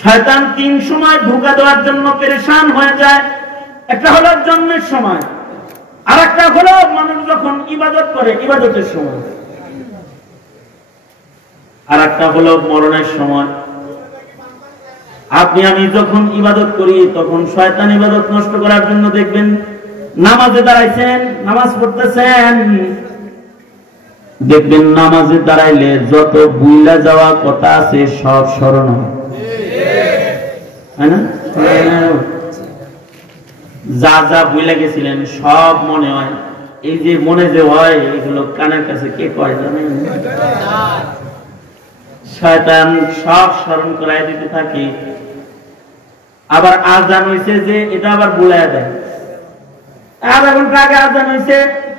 শয়তান তিন সময় ধোঁকা দেওয়ার জন্য পেরেশান হয়ে যায়। একটা হলো জন্মের সময়, আর একটা হলো মানুষ যখন ইবাদত করে ইবাদতের সময়, আর একটা হলো মরণের সময়। আপনি আমি যখন ইবাদত করি তখন শয়তান ইবাদত নষ্ট করার জন্য দেখবেন নামাজে দাঁড়াইছেন, নামাজ পড়তেছেন, দেখবেন নামাজে দাঁড়াইলে যত ভুইলা যাওয়া কথা আছে সব স্মরণ হয়, না? যা যা ভুইলা গেছিলেন সব মনে হয়। এই যে মনে যে হয় এগুলো কানের কাছে কে কয় জানেন? শয়তান সব স্মরণ করাই দিতে থাকে। আবার আজান হইছে যে এটা আবার ভুলাইয়া দেয়। আধা ঘন্টা আগে আজান হইছে,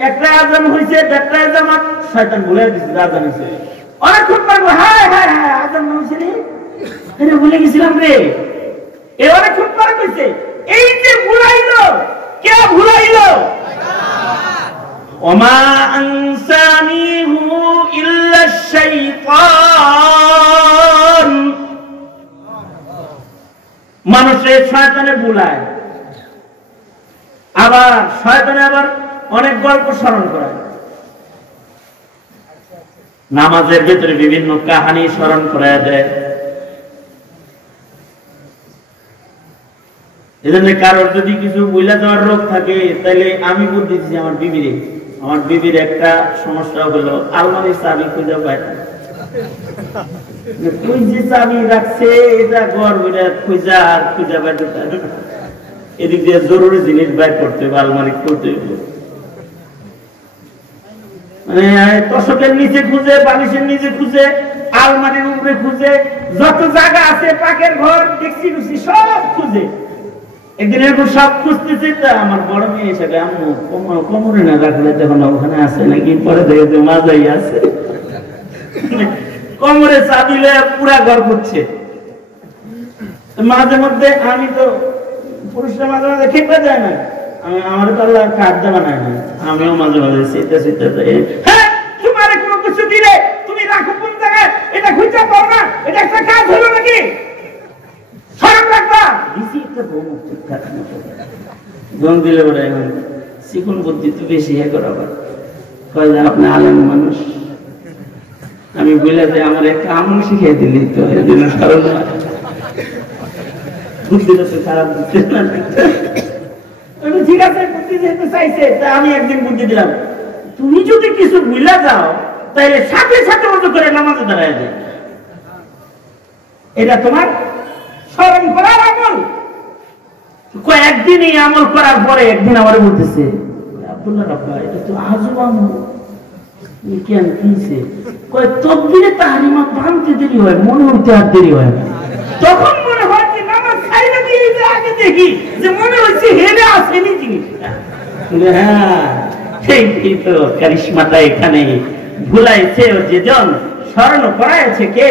একটা আজান হইছে, একটা জামাত, শয়তান ভুলাইয়া দিছে আজান হইছে। অনেকক্ষণ পর হায় হায় হায় আজান হইছে রে, এটা ভুলে গেছিলাম রে। এই অনেকক্ষণ পর কইছে এই যে ভুলাইলো, কে ভুলাইলো? ওমা আনসানিহু ইল্লা শাইতান। মানুষের শয়তানে ভুলায়, আবার শয়তানে আবার অনেক গল্প স্মরণ করায়। নামাজের ভেতরে বিভিন্ন কাহিনী স্মরণ করায় দেয়। এজন্য কারোর যদি কিছু ভুলা যাওয়ার রোগ থাকে তাহলে আমি বুদ্ধি দিচ্ছি আমার বিবির একটা সমস্যা হলো আলমারির চাবি খুঁজে পায় না। তুই যে চাবি রাখছে এটা ঘর বলে খুঁজা আর খুঁজা পাইতে পারে না। এদিক দিয়ে জরুরি জিনিস বের করতে হবে, আলমারি করতে হবে, মানে তোষকের নিচে খুঁজে, বালিশের নিচে খুঁজে, আলমারির উপরে খুঁজে, যত জায়গা আছে পাকের ঘর ডেক্সি ডুক্সি সব খুঁজে। একদিন এরকম সব খুঁজতেছে, তা আমার বড় মেয়ে এসে আম্মু কোমরে না রাখলে তখন ওখানে আছে নাকি, পরে দেখে মাজাই আছে, কোমরে চাবি লয়ে পুরা ঘর করছে। মাঝে মধ্যে আমি তো পুরুষরা মাঝে মাঝে খেপে যায় না, আমার তো আল্লাহ খাদ্য বানায় না, আমিও মাঝে মাঝে শীতে শীতে যাই। হ্যাঁ, তোমার কোনো কিছু দিলে তুমি রাখো কোন জায়গায়, এটা খুঁজে পাও না, এটা একটা কাজ হলো নাকি? সরব রাখবা দিছি একটা বউ ঠিকঠাক মতো গম দিলে বলে এখন চিকুন বুদ্ধি তো বেশি হে করাবার কয় যে আপনি আলেম মানুষ, আমি বলে যে আমার একটা আমল শিখিয়ে দিলি তো এই জন্য সরব বুদ্ধিটা তো খারাপ দিচ্ছে না। ঠিক আছে, বুদ্ধি যেহেতু চাইছে তা আমি একদিন বুদ্ধি দিলাম, তুমি যদি কিছু ভুলে যাও তাহলে সাথে সাথে মতো করে নামাজে দাঁড়ায় যায়, এটা তোমার স্মরণ করার আমল। কয়েকদিন এই আমল করার পরে একদিন আমার বলতেছে আব্দুল্লাহ রাব্বা এটা তো আজব আমল, কেন কিছে কয় তকবীরে তাহরিমা বানতে দেরি হয়, মনে হইতে আর দেরি হয় না। তখন মনে হয় যে নামাজ ছাইরা দিয়ে যে আগে দেখি যে মনে হচ্ছে হেলে আসেনি জিনিসটা। হ্যাঁ, সেই তো কারিশমাটা এখানে ভুলাইছে যেজন, স্মরণ করাইছে কে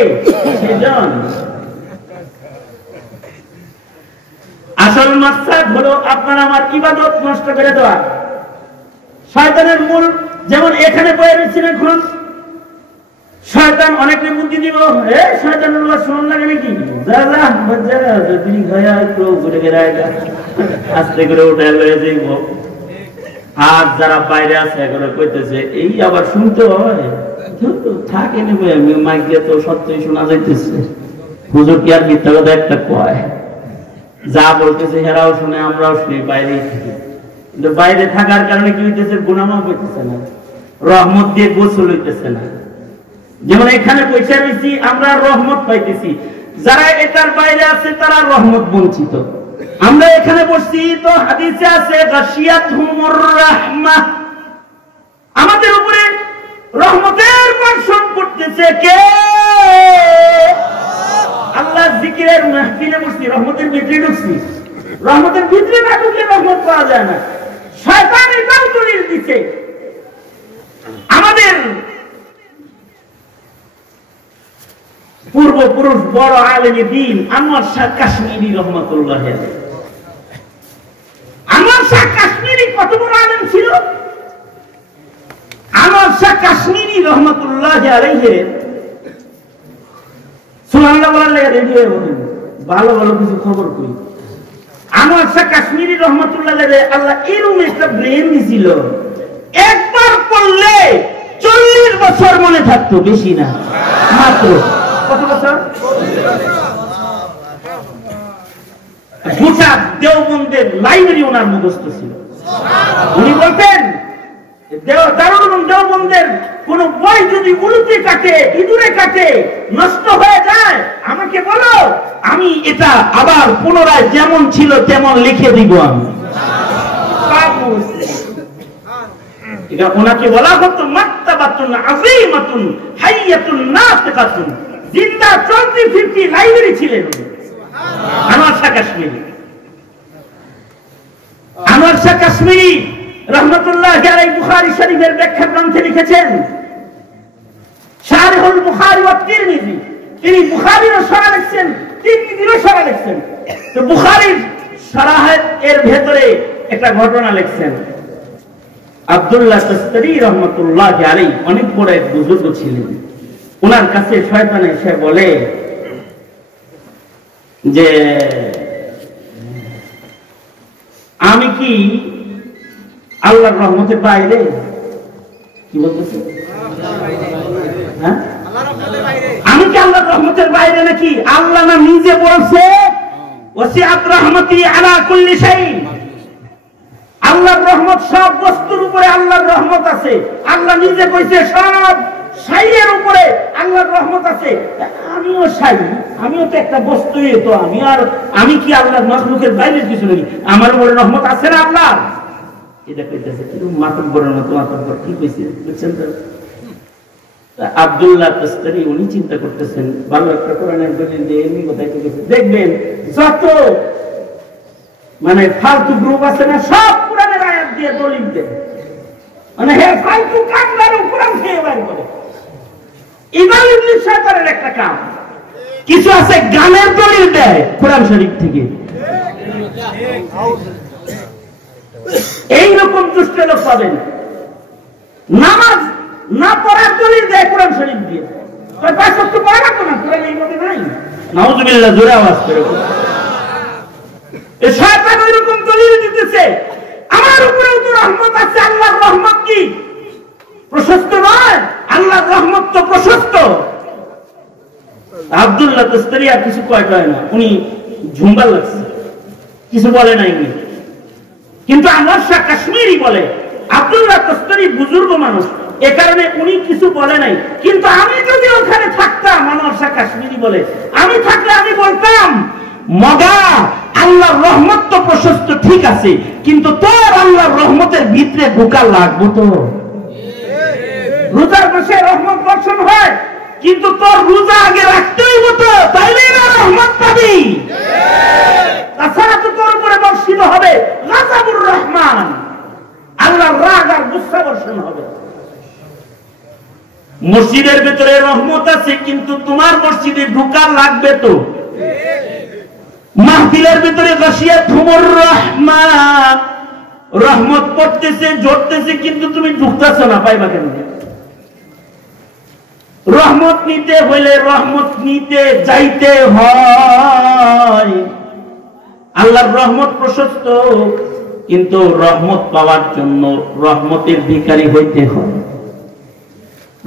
সেজন। আসল মাকসাদ হলো আপনার আমার ইবাদত নষ্ট করে দেওয়া। শয়তানের মূল যেমন এখানে বয়ে রয়েছেন, এখন শয়তান অনেকটা বুদ্ধি দিব, শয়তানের ওয়াজ শোনা লাগে নাকি, যা যা মজা যদি গয়া একটু ঘুরে ঘুরে আস্তে করে উঠে লয়ে যাইব। আর যারা বাইরে আছে এগুলো কইতেছে এই আবার শুনতে হয়, থাকে নেবে আমি মাইক দিয়ে তো সত্যই শোনা যাইতেছে, হুজুর কি আর মিথ্যা কথা একটা কয়, যা বলতেছে হেরাও শুনে আমরাও শুনি, বাইরেই থাকি। কিন্তু বাইরে থাকার কারণে কি হইতেছে, গুনাহও হইতেছে না, রহমত দিয়ে গোসল হইতেছে না। যেমন এখানে পয়সা বেশি আমরা রহমত পাইতেছি, যারা এটার বাইরে আছে তারা রহমত বঞ্চিত। আমরা এখানে বসছি তো হাদিসে আছে গাশিয়াতুহুমুর রাহমাহ, আমাদের উপরে রহমতের বর্ষণ করতেছে কে? আল্লাহ জিকিরের মাহফিলে বসছি, রহমতের ভিতরে ঢুকছি। রহমতের ভিতরে না ঢুকলে রহমত পাওয়া যায় না। শয়তান এটাও দলিল দিচ্ছে। আমাদের পূর্বপুরুষ বড় আলেম দ্বীন আনোয়ার শাহ কাশ্মীরি রহমাতুল্লাহ আলাইহি, আনোয়ার শাহ কাশ্মীরি কত বড় আলেম ছিল! আনোয়ার শাহ কাশ্মীরি রহমাতুল্লাহ আলাইহি সুবহানাল্লাহ বলার লাগে রেডি হয়ে বলেন, ভালো ভালো কিছু খবর কই। আনোয়ার শাহ কাশ্মীরি রহমাতুল্লাহ আলাইহি আল্লাহ এরকম একটা ব্রেন দিছিল, একবার পড়লে 40 বছর মনে থাকতো, বেশি না, মাত্র কত বছর? গোটা দেওবন্দের লাইব্রেরি ওনার মুখস্থ ছিল। উনি বলতেন দারুল উলুম দেওবন্দের কোন বই যদি উলুতে কাটে, ইঁদুরে কাটে, নষ্ট হয়ে যায়, আমাকে বলো, আমি এটা আবার পুনরায় যেমন ছিল তেমন লিখে দিব। আমি এটা ওনাকে বলা হতো মাকতাবাতুন আযীমাতুন হাইয়াতুন নাতিকাতুন, জিন্দা চলতি ফিরতি লাইব্রেরি ছিলেন আনোয়ার শাহ কাশ্মীরি। আনোয়ার শাহ কাশ্মীরি রহমাতুল্লাহি আলাইহি বুখারী শরীফের ব্যাখ্যা গ্রন্থে লিখেছেন শারহুল বুখারী ওয়া তিরমিজি। তিনি বুখারীরও শরহ লিখছেন, তিরমিজিরও শরহ লিখছেন। তো বুখারীর শরহের এর ভেতরে একটা ঘটনা লিখছেন। আব্দুল্লাহ তাস্তারি রহমাতুল্লাহি আলাইহি অনেক বড় এক বুজুর্গ ছিলেন। ওনার কাছে শয়তান এসে বলে যে আমি কি আল্লাহর রহমতের বাইরে? কি বলতেছে? আমি কি আল্লাহর রহমতের বাইরে নাকি? আল্লাহ না নিজে বলছে ওয়াসিআত রাহমাতি আলা কুল্লি শাই, আল্লাহর রহমত সব বস্তুর উপরে আল্লাহর রহমত আছে। আল্লাহ নিজে কইছে সব শাইয়ের উপরে আল্লাহর রহমত আছে। আমিও শাই, আমিও তো একটা বস্তুই, তো আমি কি আল্লাহর মাখলুকের বাইরে কিছু নাকি? আমার উপরে রহমত আছে না আল্লাহ? এটা কইতেছে কিন্তু মাতব বড় না, তো মাতব কি কইছে বুঝছেন তো? আব্দুল্লাহ তাস্তারি উনি চিন্তা করতেছেন ভালো একটা কোরআনের দলিল দিয়ে এমনি কথাই কইছে। দেখবেন যত মানে ফালতু গ্রুপ আছে না, সব কোরআনের আয়াত দিয়ে দলিল দেয়, মানে হে ফালতু কামলারও কোরআন খেয়ে বাইর করে। ইমাম ইবলিস শয়তানের একটা কাম। কিছু আছে গানের দলিল দেয় কোরআন শরীফ থেকে, এইরকম দুষ্ট লোক পাবেন। নামাজ না পড়ার দলিল দেয় কোরআন শরীফ দিয়ে, তাই পাঁচ ওয়াক্ত পড়া লাগতো না, কোরআন এই মতে নাই। নাউযুবিল্লাহ, জোরে আওয়াজ করে এই শয়তান ওইরকম দলিল দিতেছে আমার উপরেও তো রহমত আছে। আল্লাহর রহমত কি প্রশস্ত নয়? আল্লাহর রহমত তো প্রশস্ত। আব্দুল্লাহ তাস্তারি আর কিছু কয় না, উনি ঝুমবার লাগছে, কিছু বলে নাই উনি। কিন্তু আনোয়ার শাহ কাশ্মীরি বলে, আব্দুল্লাহ তাস্তারি বুজুর্গ মানুষ, এ কারণে উনি কিছু বলে নাই। কিন্তু আমি যদি ওখানে থাকতাম, আনোয়ার শাহ কাশ্মীরি বলে, আমি থাকলে আমি বলতাম মগা আল্লাহর রহমত তো প্রশস্ত ঠিক আছে, কিন্তু তোর আল্লাহর রহমতের ভিতরে ঢোকা লাগবো তো। রোজার মাসে রহমত বর্ষণ হয়, কিন্তু তোর রোজা আগে রাখতে হইব তো, তাইলে না রহমত পাবি। তাছাড়া তো তোর উপরে বর্ষিত হবে গাযাবুর রহমান, আল্লাহর রাগ আর গুসা বর্ষণ হবে। মসজিদের ভিতরে রহমত আছে, কিন্তু তোমার মসজিদে ঢোকা লাগবে তো। মাহফিলের ভিতরে গাশিয়াতুহুর রাহমা, রহমত পড়তেছে ঝরতেছে, কিন্তু তুমি ঢুকতেছ না, পাইবা কেন? রহমত নিতে হইলে রহমত নিতে যাইতে হয়। আল্লাহর রহমত প্রশস্ত, কিন্তু রহমত পাওয়ার জন্য রহমতের ভিখারি হইতে হয়,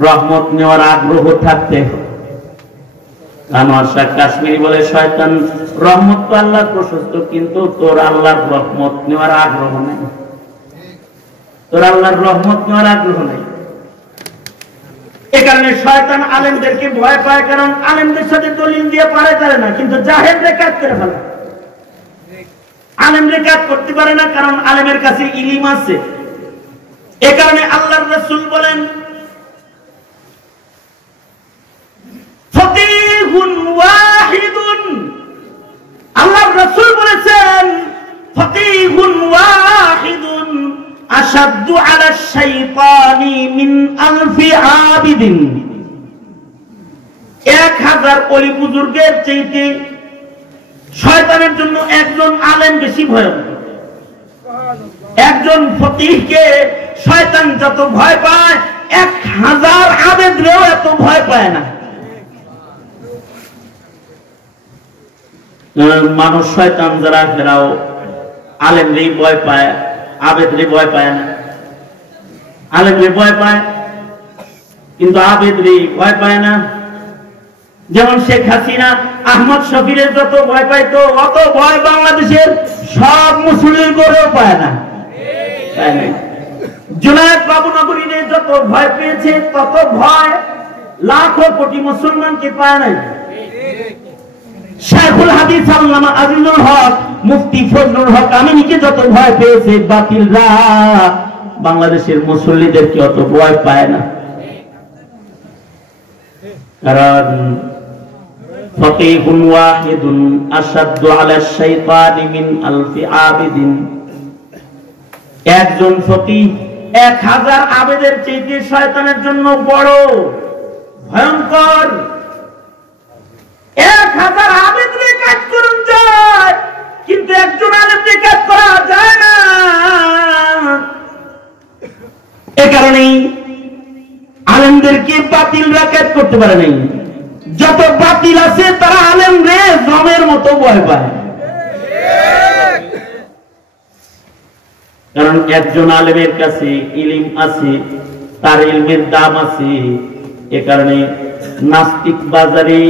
রহমত নেওয়ার আগ্রহ থাকতে হয়। আনোয়ার শাহ কাশ্মীরি বলে শয়তান রহমত তো আল্লাহর প্রশস্ত, কিন্তু তোর আল্লাহর রহমত নেওয়ার আগ্রহ নাই, তোর আল্লাহর রহমত নেওয়ার আগ্রহ নাই। এ কারণে শয়তান আলেমদেরকে ভয় পায়, কারণ আলেমদের সাথে দলিল দিয়ে পারে না, কিন্তু জাহেলদের কাজ করে ফেলে। আলেমদের কাজ করতে পারে না, কারণ আলেমের কাছে ইলম আছে। এ কারণে আল্লাহর রাসূল বলেন ফাকিহুন ওয়াহিদুন, আল্লাহর রাসূল বলেছেন ফাকিহুন ওয়াহিদুন আশাদ্দু আলা শাইতানি মিন আলফি আবিদিন। 1000 ওলি বুজুর্গের চাইতে শয়তানের জন্য একজন আলেম বেশি ভয়ঙ্কর। একজন ফকিহকে শয়তান যত ভয় পায়, 1000 আবেদরেও এত ভয় পায় না। মানুষ শয়তান যারা ফেরাও আলেমরে ভয় পায়, আবেদরে ভয় পায় না। আলেমরে ভয় পায় কিন্তু আবেদরে ভয় পায় না। যেমন শেখ হাসিনা আহমদ শফিরের যত ভয় পাইতো অত ভয় বাংলাদেশের সব মুসলিম করেও পায় না, তাই না? জুনায়েদ বাবু নগরীরে যত ভয় পেয়েছে তত ভয় লাখো কোটি মুসলমানকে পায় নাই। শেখুল হাদিস আল্লামা আজিজুল হক, মুফতি ফজলুল হক আমিনীকে যত ভয় পেয়েছে বাতিলরা বাংলাদেশের মুসল্লিদেরকে অত ভয় পায় না। কারণ ফকিহুন ওয়াহিদুন আশাদ্দু আলা শাইতানি মিন আলফি আবিদিন। একজন ফকিহ 1000 আবেদের চেয়ে শয়তানের জন্য বড় ভয়ঙ্কর। 1000 আবেদ নিয়ে কাজ করুন যায়, কিন্তু একজন আলেম নিয়ে কাজ করা যায় না। এ কারণেই আলেমদেরকে বাতিলরা কাজ করতে পারে নাই। যত বাতিল আছে তারা আলেম রে জমের মতো ভয় পায়। কারণ একজন আলেমের কাছে ইলম আছে, তার ইলমের দাম আছে। এ কারণে নাস্তিক বাজারে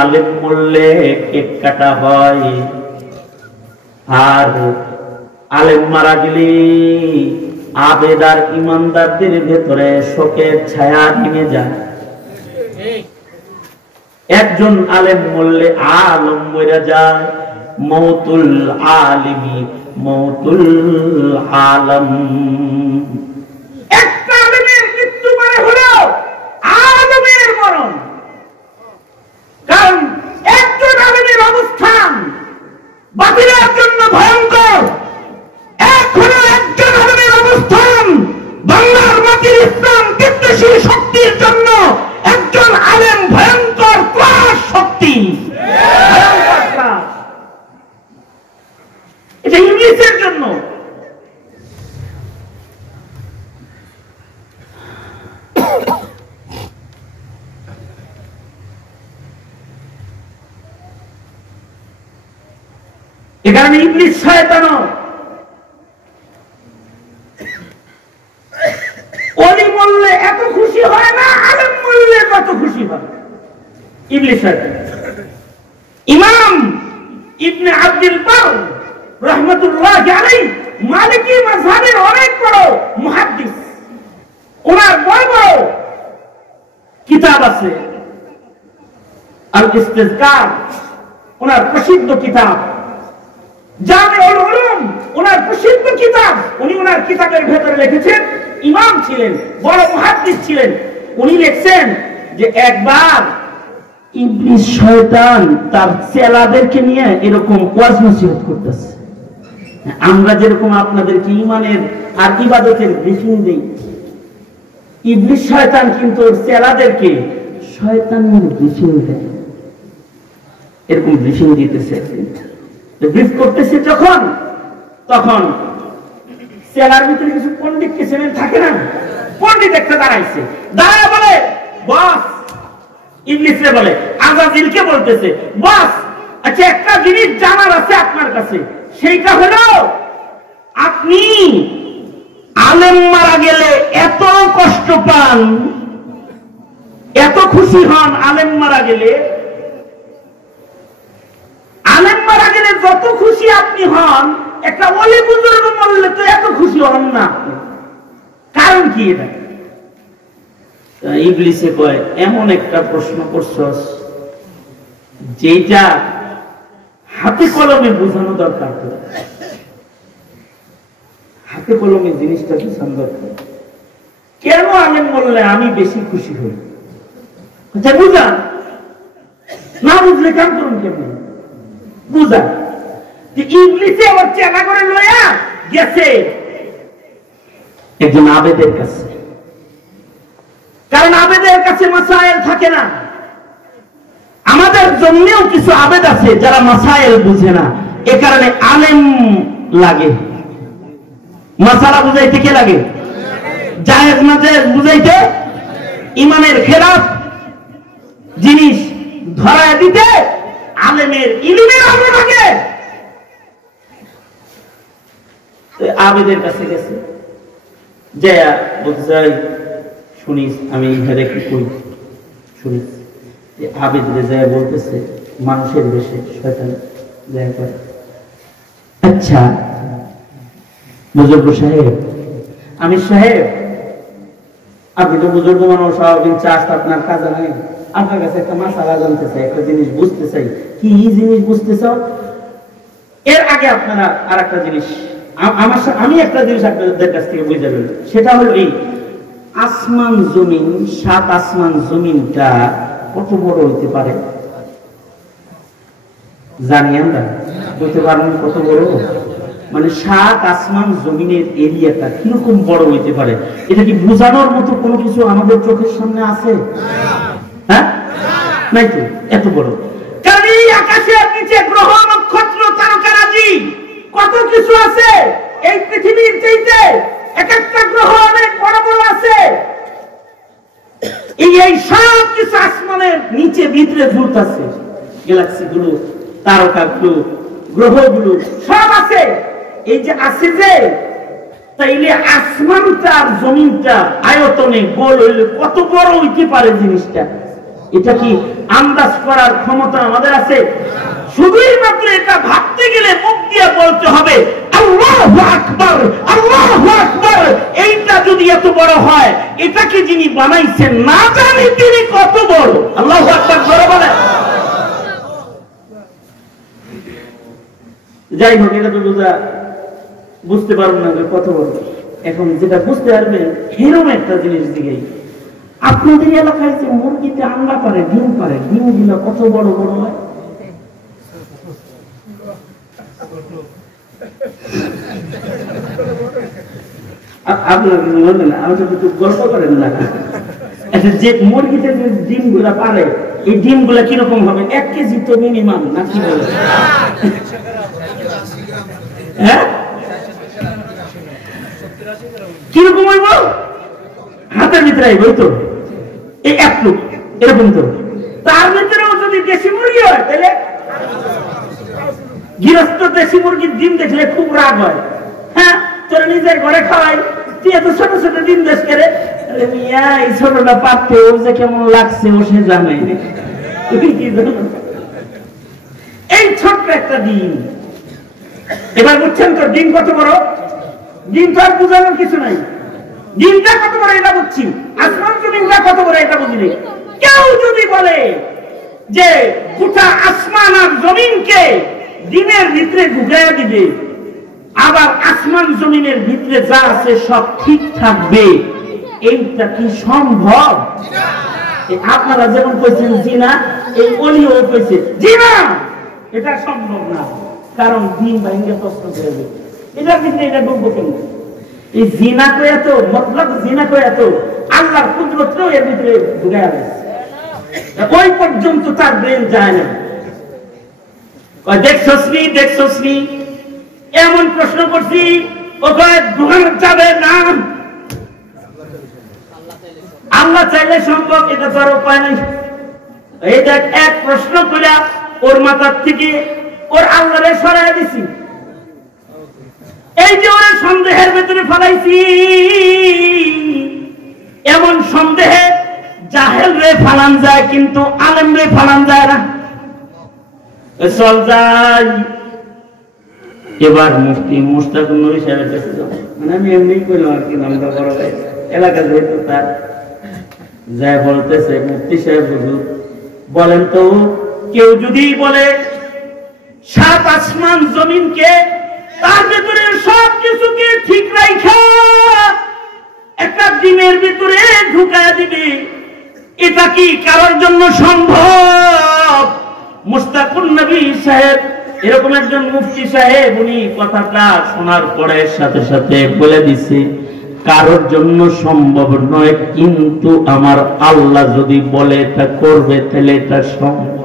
আলেম মূল্যে কেক কাটা হয়, আর আলেম মারা গেলে আবেদ আর ইমানদারদের ভেতরে শোকের ছায়া নেমে যায়। একজন আলেম মরলে আলম মরে যায়। মৌতুল আলিমি মৌতুল আলম। একটা আলেমের মৃত্যু মানে হলো আলমের মরণ। কারণ একজন আলেমের অবস্থান বাতিলের জন্য ভয়ঙ্কর। এখনো একজন আলেমের অবস্থান বাংলার মাটির ইসলাম বিদ্বেষী শক্তির জন্য একজন আলেম ভয়ঙ্কর ত্রাস শক্তি, ভয়ঙ্কর ত্রাস। এটা ইংলিশের জন্য। এখানে ইবলিস শয়তানও ওলি বললে এত খুশি হয় না, আলেম বললে কত খুশি হয়। ইবলিস শয়তান। ইমাম ইবনে আব্দুল বার রাহমাতুল্লাহ আলাইহি মালিকি মাযহাবের অনেক বড় মুহাদ্দিস। ওনার বড় বড় কিতাব আছে। আল ইস্তিযকার ওনার প্রসিদ্ধ কিতাব। জামিউল উলুম ওনার প্রসিদ্ধ কিতাব। উনি ওনার কিতাবের ভেতরে লিখেছেন, ইমাম ছিলেন, বড় মুহাদ্দিস ছিলেন। উনি লিখছেন যে একবার ইবলিস শয়তান তার চেলাদেরকে নিয়ে এরকম ওয়াজ নসিহত করতেছে। আমরা যেরকম আপনাদেরকে ঈমানের আর ইবাদতের ব্রিফিং দেই, ইবলিস শয়তান কিন্তু ওর চেলাদেরকে শয়তানের ব্রিফিং দেয়। এরকম ব্রিফিং দিতেছে, ব্রিফ করতেছে যখন, তখন চেলার ভিতরে কিছু পণ্ডিত কিসেমেন থাকে না, পণ্ডিত একটা দাঁড়াইছে, দাঁড়ায় বলে, বস ইবলিসে বলে, আজাজিলকে বলতেছে, বস আচ্ছা একটা জিনিস জানার আছে আপনার কাছে, সেইটা হলো আপনি আলেম মারা গেলে এত কষ্ট পান, এত খুশি হন আলেম মারা গেলে, আলেম মারা গেলে যত খুশি আপনি হন, একটা ওলি বুজুর্গ মরলে তো এত খুশি হন না, কারণ কি? এটা ইবলিসে কয়, এমন একটা প্রশ্ন করছস যেটা হাতে কলমে বোঝানো দরকার। হাতে কলমে জিনিসটা বোঝানো দরকার। কেন আলেম বললে আমি বেশি খুশি হই? আচ্ছা বুঝান, না বুঝলে কাম করুন কেমন বুঝান। ইবলিসে ওর চেনা করে লয়া গেছে একজন আবেদের কাছে, কারণ আবেদের কাছে মাসায়েল থাকে না। আমাদের জন্যও কিছু আবেদ আছে যারা মাসায়েল বুঝে না, এ কারণে আলেম লাগে। মাসালা বুঝাইতে কে লাগে? জায়েজ না জায়েজ বুঝাইতে, ইমানের খেলাফ জিনিস ধরায় দিতে আলেমের ইলমের আলো লাগে। আবেদের কাছে গেছে, যে বলতে চাই শুনিস আমি হেরে কি করি শুনিস। আবেদ রেজায় বলতেছে মানুষের বেশে শয়তান দেখা করে, আচ্ছা বুজুর্গ সাহেব, আমি সাহেব, আপনি তো বুজুর্গ মানুষ, সারাদিন চাষ আপনার কাজে নাই, আপনার কাছে একটা মাসালা জানতে চাই, একটা জিনিস বুঝতে চাই। কি জিনিস বুঝতে চাও? এর আগে আপনারা আর একটা জিনিস আমি একটা জিনিস আপনাদের কাছ থেকে বুঝে যাবেন, সেটা হলো এই আসমান জমিন, সাত আসমান জমিনটা কত বড় হইতে পারে জানি আমরা? বলতে পারবেন কত বড়? মানে সাত আসমান জমিনের এরিয়াটা কিরকম বড় হইতে পারে? এটা কি বোঝানোর মতো কোনো কিছু আমাদের চোখের সামনে আছে? হ্যাঁ, নাই তো। এত বড়, কারণ এই আকাশের নিচে গ্রহ নক্ষত্র তারকারাজি কত কিছু আছে। এই পৃথিবীর চাইতে এক একটা গ্রহ অনেক বড় বড় আছে। এই সব কিছু আসমানের নিচে ভিতরে ঝুলতেছে, গ্যালাক্সি গুলো, তারকাগুলো, গ্রহগুলো সব আছে। এই যে আছে যে, তাইলে আসমানটা আর জমিনটা আয়তনে গোল হইলে কত বড় হইতে পারে জিনিসটা? এটা কি আন্দাজ করার ক্ষমতা আমাদের আছে? শুধুই মাত্র এটা ভাবতে গেলে মুখ দিয়ে বলতে হবে আল্লাহু আকবার, আল্লাহু আকবার। এইটা যদি এত বড় হয়, এটাকে যিনি বানাইছেন না জানি তিনি কত বড়। আল্লাহু আকবার বড় বলে। যাই হোক, এটা তো বুঝতে পারবো না কত বড়। এখন যেটা বুঝতে পারবেন, এরকম একটা জিনিস দিকেই আপনাদের এলাকায় যে মুরগিতে আন্ডা পারে, ডিম পারে, ডিমগুলো কত বড় বড় হয়? আপনার মনে না, আমি তো গল্প করেন না। যে মুরগিতে যে ডিমগুলা পারে, এই ডিমগুলা কিরকম হবে? 1 কেজি তো মিনিমাম, না কি বলে? হ্যাঁ, কিরকম হইব? হাতের ভিতরে আইব তো, এই এক লোক এরকম তো। তার ভিতরেও যদি দেশি মুরগি হয়, তাহলে গৃহস্থ দেশি মুরগির ডিম দেখলে খুব রাগ হয়। হ্যাঁ, তোর নিজের ঘরে খাওয়াই, তুই এত ছোট ছোট ডিম দেশ করে, এই ছোটটা পাততে ওর যে কেমন লাগছে ও সে জানে। এই ছোট্ট একটা ডিম, এবার বুঝছেন তো ডিম কত বড়? ডিম তো আর বোঝানোর কিছু নাই। ডিমটা কত বড় এটা বুঝছি, আসমান জমিনটা কত বড় এটা বুঝিনি। কেউ যদি বলে যে গোটা আসমান আর জমিনকে ডিমের ভিতরে ঢুকাইয়া দিবে, আবার আসমান জমিনের ভিতরে যা আছে সব ঠিক থাকবে, এইটা কি সম্ভব? আপনারা যেমন কইছেন জিনা, এই অলিও কইছে জিনা, এটা সম্ভব না। কারণ ডিম ভাঙ্গে প্রশ্ন করে দেবে, এটার ভিতরে এটা ঢুকবো কেন? এই জিনা কয়ে এত মতলব, জিনা কয়ে এত আল্লাহর কুদরতও এর ভিতরে ঢুকে আছে, ওই পর্যন্ত তার ব্রেন যায় না। দেখছসনি দেখছসনি এমন প্রশ্ন করছি, ওখানে ঢুকানো যাবে না। আল্লাহ চাইলে সম্ভব, এটা তো আর উপায় নাই। এই দেখ, এক প্রশ্ন করে ওর মাথার থেকে ওর আল্লাহরে সরাই দিছি। এই যে ওরা সন্দেহের ভেতরে ফেলাইছি, এমন সন্দেহে জাহেল রে ফালান যায়, কিন্তু আলেম রে ফালান যায় না। চল যাই এবার মুফতি মুশতাকুর নবী সাহেবের কাছে যাও। মানে আমি এমনি করলাম আর কি, নামটা বড় ভাই এলাকা যেহেতু তার, যা বলতেছে মুফতি সাহেব হুজুর বলেন তো, কেউ যদি বলে সাত আসমান জমিনকে তার ভেতরে সব কিছুকে ঠিক রাখা একটা ডিমের ভিতরে ঢুকায় দিবে, এটা কি কারোর জন্য সম্ভব? মুশতাকুর নবী সাহেব এরকম একজন মুফতি সাহেব, উনি কথাটা শোনার পরে সাথে সাথে বলে দিছে কারোর জন্য সম্ভব নয়, কিন্তু আমার আল্লাহ যদি বলে এটা করবে তাহলে এটা সম্ভব।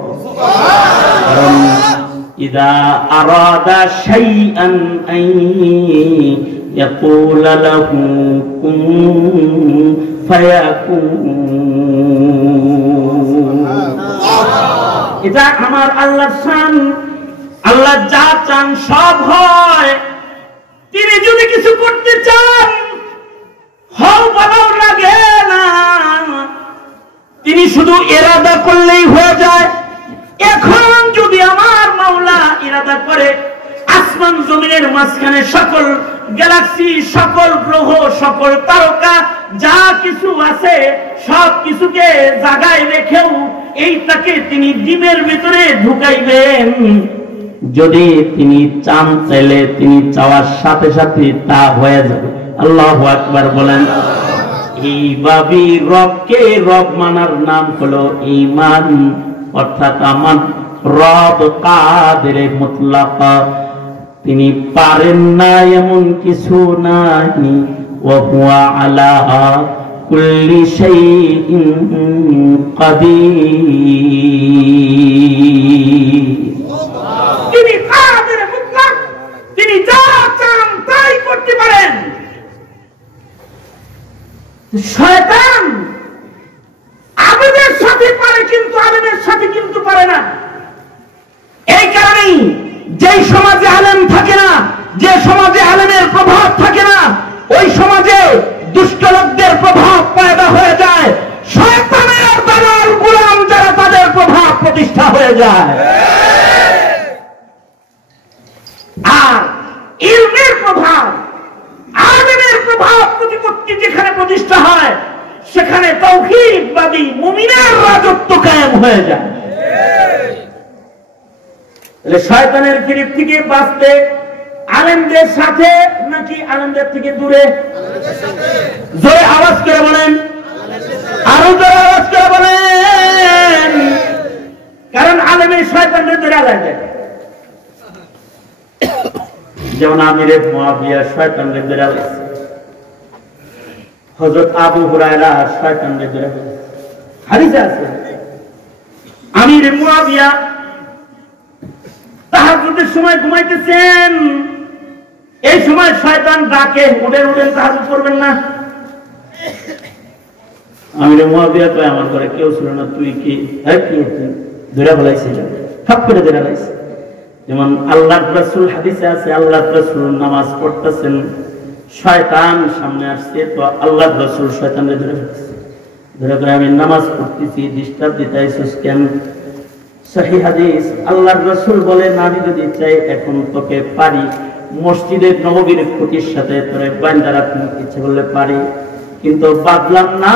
কারণ ইদা আরাদা শাইআন আন ইয়াকুলা লাহু কুন ফায়াকুন। এটা আমার আল্লাহর শান। আল্লাহ যা চান সব হয়। তিনি যদি কিছু করতে চান হও ভালো লাগে না, তিনি শুধু ইরাদা করলেই হয়ে যায়। এখন যদি আমার মাওলা ইরাদা করে আসমান জমিনের মাঝখানে সকল গ্যালাক্সি, সকল গ্রহ, সকল তারকা যা কিছু আছে সব কিছুকে জায়গায় রেখেও এইটাকে তিনি ডিমের ভিতরে ঢুকাইবেন। যদি তিনি চান চাইলে তিনি চাওয়ার সাথে সাথে তা হয়ে যাবে। আল্লাহু আকবার বলেন। এইভাবেই রবকে রব মানার নাম হলো ঈমান, অর্থাৎ আমার রব কাদের মুতলাক, তিনি পারেন না এমন কিছু নাই। ওয়া হুয়া আলা কুল্লি শাইইন কাদির। তিনি কাদের মুতলাক, তিনি যা চান তাই করতে পারেন। শয়তান আলেমের সাথে পারে কিন্তু আলেমের সাথে কিন্তু পারে না। এই কারণেই যেই সমাজে আলেম থাকে না, যে সমাজে আলেমের প্রভাব থাকে না, ওই সমাজে দুষ্ট লোকদের প্রভাব পয়দা হয়ে যায়। শয়তানের দালাল গোলাম যারা, তাদের প্রভাব প্রতিষ্ঠা হয়ে যায়। আর ইলমের প্রভাব, আলেমের প্রভাব প্রতিপত্তি যেখানে প্রতিষ্ঠা হয় সেখানে তাওহীদবাদী মুমিনের রাজত্ব কায়েম হয়ে যায়। শয়তানের ফিরিপ থেকে বাঁচতে আলেমদের সাথে নাকি আলেমদের থেকে দূরে? জোরে আওয়াজ করে বলেন, আরো জোরে আওয়াজ করে বলেন। কারণ আলেমের শয়তানদের ধরে যায়। যেমন আমিরে মুআবিয়া শয়তানদের ধরে আছে, হযরত আবু হুরায়রা শয়তানদের ধরে আছে। হাদিসে আছে আমিরে মুআবিয়া তাহাজ্জুদের সময় ঘুমাইতেছেন, এই সময় শয়তান ডাকে, উঠেন উঠেন তাহাজ্জুদ করবেন না। আমিরে মুআবিয়া কয় আমার ঘরে কেউ ছিল না, তুই কি কি ধরে ফেলাইছিল, সব করে ধরে ফেলাইছে। যেমন আল্লাহর রাসূল হাদিসে আছে, আল্লাহর রাসূল নামাজ পড়তেছেন, শয়তান সামনে আসছে, তো আল্লাহর রাসূল শয়তানকে ধরে ফেলছে। ধরে করে আমি নামাজ পড়তেছি, ডিস্টার্ব দিতেছিস কেন? সহিহ হাদিস, আল্লাহর রাসূল বলেন আমি যদি চাই এখন তোকে পারি মসজিদে নববীর খুঁটির সাথে তোরে বাঁধা রাখতে, ইচ্ছে করলে পারি, কিন্তু বাদলাম না।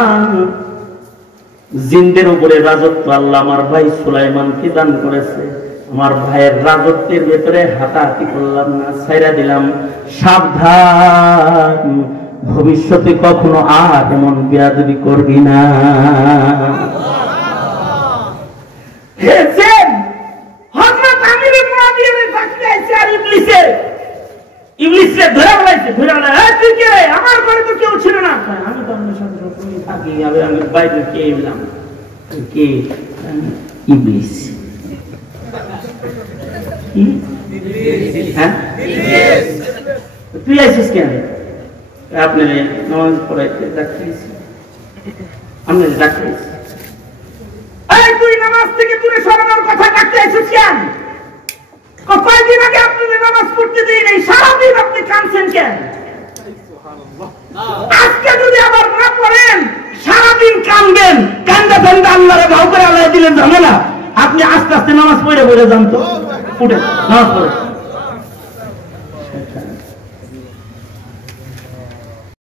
জিনদের উপরে রাজত্ব আল্লাহ আমার ভাই সুলাইমানকে দান করেছে, আমার ভাইয়ের রাজত্বের ভেতরে হাঁটাহাঁটি করলাম না, ছাইরা দিলাম। সাবধান, ভবিষ্যতে কখনো আর এমন বেয়াদবি করবি না। ইবলিসে ধরে বলাইছে, ধরে বলায় তুই কে? আমার ঘরে তো কেউ ছিল না। আমি তো আপনার সাথে সবসময় থাকি, আমি বাইরে কে এলাম? কে? ইবলিস। তুই আইসিস কেন? আপনার নামাজ পড়াইতে ডাক্তারিছি, আপনার ডাক্তারিছি। তুই নামাজ থেকে দূরে সরানোর কথা ডাকতে আইসিস কেন? কয়েকদিন আগে আপনাদের নামাজ পড়তে দিই নাই, সারাদিন আপনি কাঁদছেন কেন? আজকে যদি আবার না পড়েন সারাদিন কাঁদবেন, কান্দা কান্দা আল্লাহরে ভাও করে আল্লাহ দিলেন ঝামেলা। আপনি আস্তে আস্তে নামাজ পড়ে পড়ে যান, তো উঠে নামাজ পড়ে।